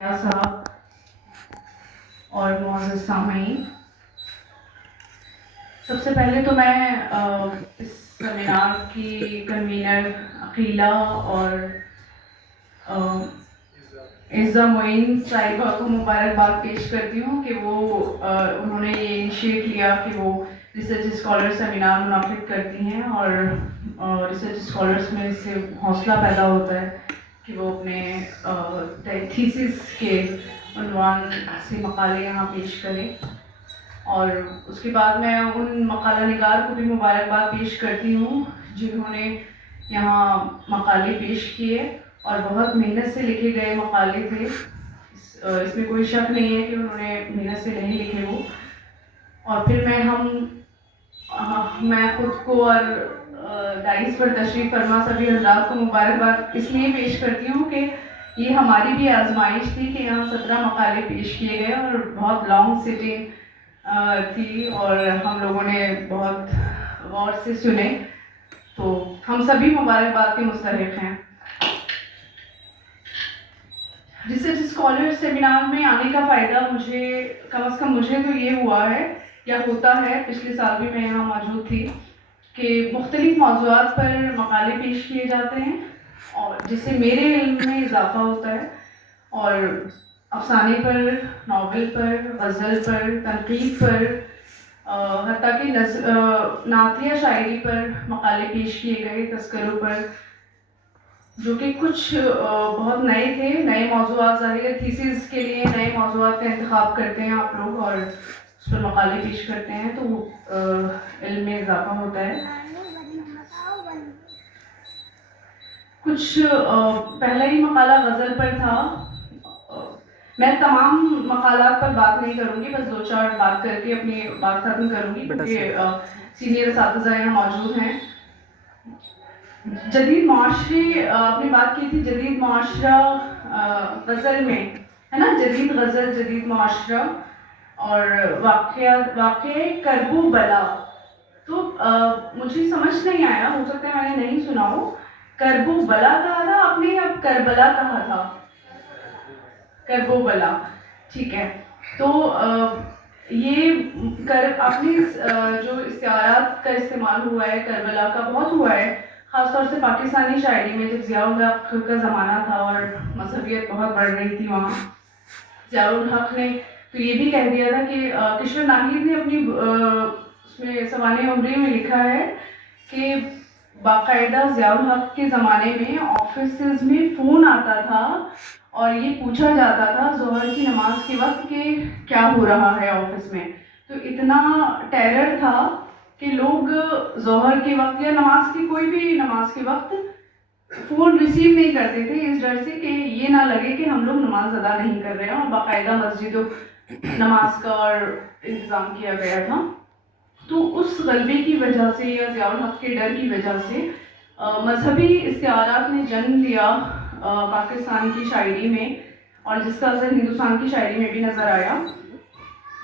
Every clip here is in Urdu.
صاحب اور معزز سامعین، سب سے پہلے تو میں اس سیمینار کی کنوینر عقیلہ اور عزہ معین صاحبہ کو مبارکباد پیش کرتی ہوں کہ وہ انہوں نے یہ انیشیٹ لیا کہ وہ ریسرچ اسکالر سیمینار منعقد کرتی ہیں، اور ریسرچ اسکالرس میں اس سے حوصلہ پیدا ہوتا ہے کہ وہ اپنے تھیسس کے عنوان سے مقالے یہاں پیش کریں. اور اس کے بعد میں ان مقالہ نگار کو بھی مبارکباد پیش کرتی ہوں جنہوں نے یہاں مقالے پیش کیے اور بہت محنت سے لکھے گئے مقالے تھے. اس میں کوئی شک نہیں ہے کہ انہوں نے محنت سے نہیں لکھے وہ. اور پھر میں خود کو اور دائز پر تشریف فرما سبھی حضرات کو مبارکباد اس لیے پیش کرتی ہوں کہ یہ ہماری بھی آزمائش تھی کہ یہاں 17 مقالے پیش کیے گئے اور بہت لانگ سٹنگ تھی اور ہم لوگوں نے بہت غور سے سنے، تو ہم سبھی مبارکباد کے مستحق ہیں. ریسرچ اسکالر سیمینار میں آنے کا فائدہ مجھے کم از کم تو یہ ہوا ہے یا ہوتا ہے، پچھلے سال بھی میں یہاں موجود تھی، کہ مختلف موضوعات پر مقالے پیش کیے جاتے ہیں اور جس سے میرے علم میں اضافہ ہوتا ہے، اور افسانے پر، ناول پر، غزل پر، تنقید پر، حتیٰ کہ نعتیہ شاعری پر مقالے پیش کیے گئے، تذکروں پر، جو کہ کچھ بہت نئے تھے. نئے موضوعات، ظاہر ہے تھیسس کے لیے نئے موضوعات کا انتخاب کرتے ہیں آپ لوگ اور اس پر مقالے پیش کرتے ہیں، تو علم میں اضافہ ہوتا ہے. کچھ پہلا ہی مقالہ غزل پر تھا. میں تمام مقالات پر بات نہیں کروں گی، بس 2-4 بات کر کے اپنی بات ختم کروں گی کیونکہ سینئر اساتذہ یہاں موجود ہیں. جدید معاشرے، آپ نے بات کی تھی جدید معاشرہ غزل میں، ہے نا، جدید غزل، جدید معاشرہ اور واقعہ کرب و بلا. تو مجھے سمجھ نہیں آیا، ہو سکتا ہے میں نے نہیں سنا ہو، کرب و بلا کہا تھا آپ نے یا کربلا کہا تھا؟ کرب و بلا، ٹھیک ہے. تو یہ اپنی جو استعارات کا استعمال ہوا ہے کربلا کا بہت ہوا ہے، خاص طور سے پاکستانی شاعری میں، جب ضیاء الحق کا زمانہ تھا اور مذہبیت بہت بڑھ رہی تھی وہاں. ضیاء الحق نے تو یہ بھی کہہ دیا تھا کہ کشور ناہید نے اپنی اس میں سوانح عمری میں لکھا ہے کہ باقاعدہ ضیاء الحق کے زمانے میں آفیسز میں فون آتا تھا اور یہ پوچھا جاتا تھا ظہر کی نماز کے وقت کہ کیا ہو رہا ہے آفس میں. تو اتنا ٹیرر تھا کہ لوگ ظہر کے وقت یا نماز کی کوئی بھی نماز کے وقت فون ریسیو نہیں کرتے تھے، اس ڈر سے کہ یہ نہ لگے کہ ہم لوگ نماز ادا نہیں کر رہے ہیں، اور باقاعدہ مسجدوں نماز کا اور انتظام کیا گیا تھا. تو اس غلبے کی وجہ سے یا ضیاء الحق کے ڈر کی وجہ سے مذہبی استعارات نے جنم لیا پاکستان کی شاعری میں، اور جس کا اثر ہندوستان کی شاعری میں بھی نظر آیا.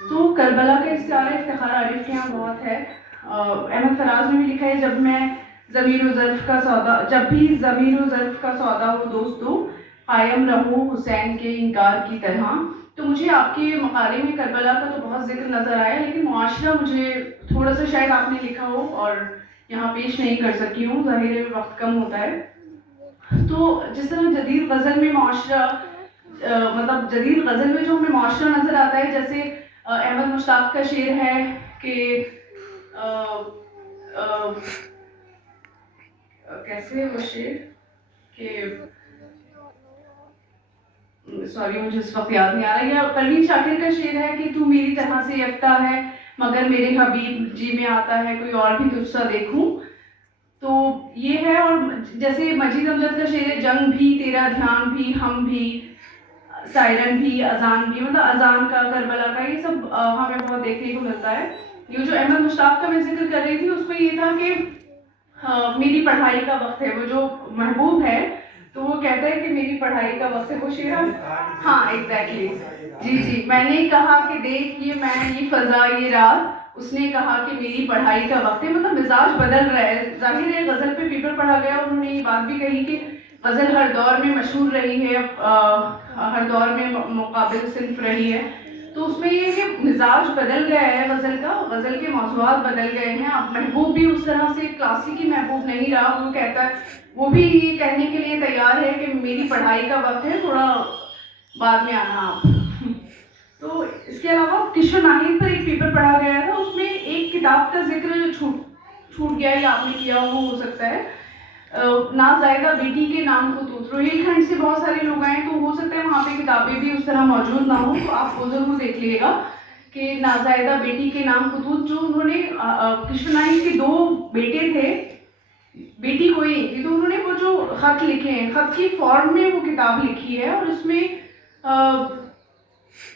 تو کربلا کا استعارہ افتخار عارف کے یہاں بہت ہے. احمد فراز نے بھی لکھا ہے، جب بھی ضمیر و ظرف کا سودا ہو دوستو، قائم رہو حسین کے انکار کی طرح. تو مجھے آپ کے مقالے میں کربلا کا تو بہت ذکر نظر آیا، لیکن معاشرہ مجھے تھوڑا سا شاید آپ نے لکھا ہو اور یہاں پیش نہیں کر سکی ہوں، ظاہر ہے وقت کم ہوتا ہے. تو جس طرح جدید غزل میں معاشرہ، مطلب جدید غزل میں جو ہمیں معاشرہ نظر آتا ہے، جیسے احمد مشتاق کا شعر ہے کہ کیسے وہ شعر کہ سوری مجھے اس وقت یاد نہیں آ رہا، یا پروین شاکر کا شعر ہے کہ تو میری طرح سے یکتا ہے مگر میرے حبیب جی میں آتا ہے کوئی اور بھی تجھ سا دیکھوں. تو یہ ہے. اور جیسے مجید امجد کا شعر ہے، جنگ بھی تیرا دھیان بھی ہم بھی سائرن بھی اذان بھی، مطلب اذان کا، کربلا کا، یہ سب ہمیں بہت دیکھنے کو ملتا ہے. یہ جو احمد مشتاق کا میں ذکر کر رہی تھی اس میں یہ تھا کہ میری پڑھائی کا وقت ہے، وہ جو محبوب ہے تو وہ کہتا ہے کہ میری پڑھائی کا وقت ہے. وہ شعر، ہاں ایگزیکٹلی، جی میں نے کہا کہ دیکھ یہ میں یہ فضا یہ رات، اس نے کہا کہ میری پڑھائی کا وقت ہے. مطلب مزاج بدل رہا ہے. ظاہر ہے غزل پہ پیپر پڑھا گیا، انہوں نے یہ بات بھی کہی کہ غزل ہر دور میں مشہور رہی ہے، ہر دور میں مقابل صنف رہی ہے، تو اس میں یہ کہ مزاج بدل گیا ہے غزل کا، غزل کے موضوعات بدل گئے ہیں. اب محبوب بھی اس طرح سے کلاسیکی محبوب نہیں رہا. وہ کہتا ہے، وہ بھی یہ کہنے کے لیے تیار ہے کہ میری پڑھائی کا وقت ہے، تھوڑا بعد میں آنا آپ. تو اس کے علاوہ کشور ناہید پر ایک پیپر پڑھا گیا تھا، اس میں ایک کتاب کا ذکر چھوٹ گیا یا آپ نے کیا ہو سکتا ہے، نازائیدہ بیٹی کے نام خطوط. روہیل کھنڈ سے بہت سارے لوگ آئے، تو ہو سکتا ہے وہاں پہ کتابیں بھی اس طرح موجود نہ ہوں، تو آپ وہ ضرور دیکھ لیے گا کہ نازائیدہ بیٹی کے نام خطوط. جو انہوں نے کشور ناہید کے 2 بیٹے تھے، بیٹی کوئی نہیں تھی، تو انہوں نے وہ جو خط لکھے ہیں، خط کی فارم میں وہ کتاب لکھی ہے، اور اس میں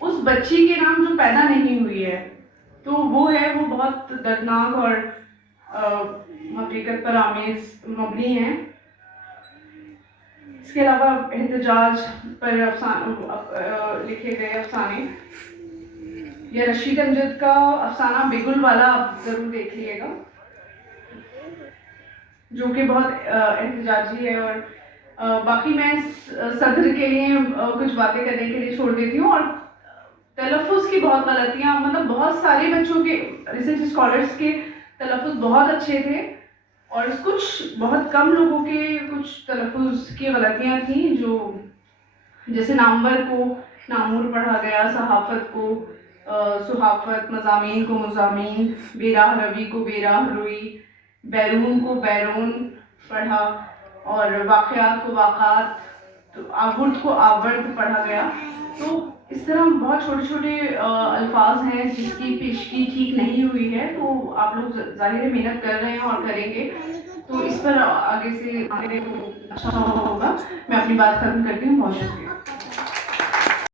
اس بچی کے نام جو پیدا نہیں ہوئی ہے، تو وہ ہے، وہ بہت دردناک اور حقیقت پر آمیز مبنی ہے. اس کے علاوہ احتجاج پر لکھے گئے افسانے، یا رشید امجد کا افسانہ بگل والا آپ ضرور دیکھ لیے گا، جو کہ بہت احتجاجی ہے. اور باقی میں صدر کے لیے کچھ باتیں کرنے کے لیے چھوڑ دیتی ہوں. اور تلفظ کی بہت غلطیاں، مطلب بہت سارے بچوں کے، ریسرچ اسکالرس کے تلفظ بہت اچھے تھے، اور کچھ بہت کم لوگوں کے کچھ تلفظ کی غلطیاں تھیں، جو جیسے نامور کو نامور پڑھا گیا، صحافت کو صحافت، مضامین کو مضامین، بے راہ روی کو بے راہ روی، بیرون کو بیرون پڑھا، اور واقعات کو واقعات، آورد کو آورد پڑھا گیا. تو اس طرح بہت چھوٹے چھوٹے الفاظ ہیں جس کی پیشگی ٹھیک نہیں ہوئی ہے، تو آپ لوگ ظاہر ہے محنت کر رہے ہیں اور کریں گے، تو اس پر آگے سے اچھا ہوگا. میں اپنی بات ختم کرتی ہوں. بہت شکریہ.